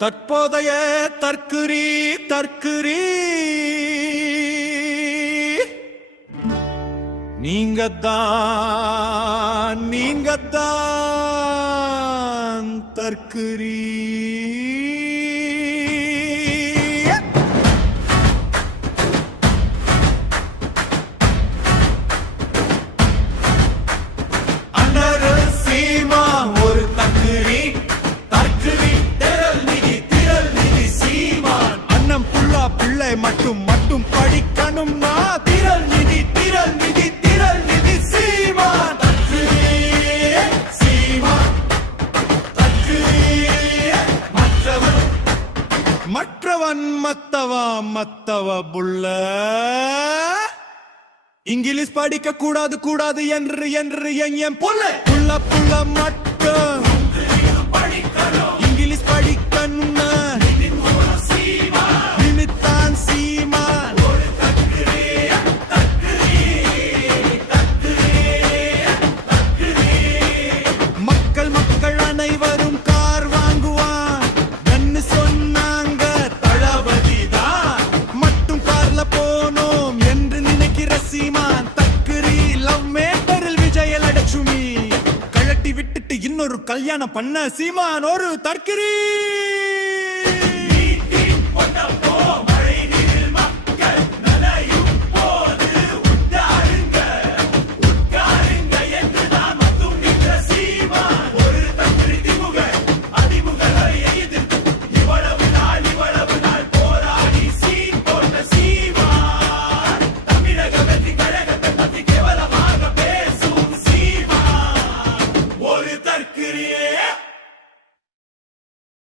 தற்போதைய தற்குறி தற்குறி நீங்கத்தான் தற்குறி. மட்டும் மட்டும் படிக்கணும்னா திரள் நிதி திரள் நிதி திரள் நிதி சீமான் சீமான் மற்றவன் மத்தவா மத்தவ புள்ள. இங்கிலீஷ் படிக்க கூடாது கூடாது என்று என்று என் புள்ள புள்ள புள்ள மட்டும் இங்கிலீஷ் படிக்கணும்னா அனைவரும் கார் வாங்குவான் என்று சொன்னாங்க. தளபதிதான் மட்டும் கார்ல போனோம் என்று நினைக்கிற சீமான் தற்குறி. லவ் மேட்டரில் விஜயலட்சுமி கழட்டி விட்டுட்டு இன்னொரு கல்யாணம் பண்ண சீமான் ஒரு தற்குறி.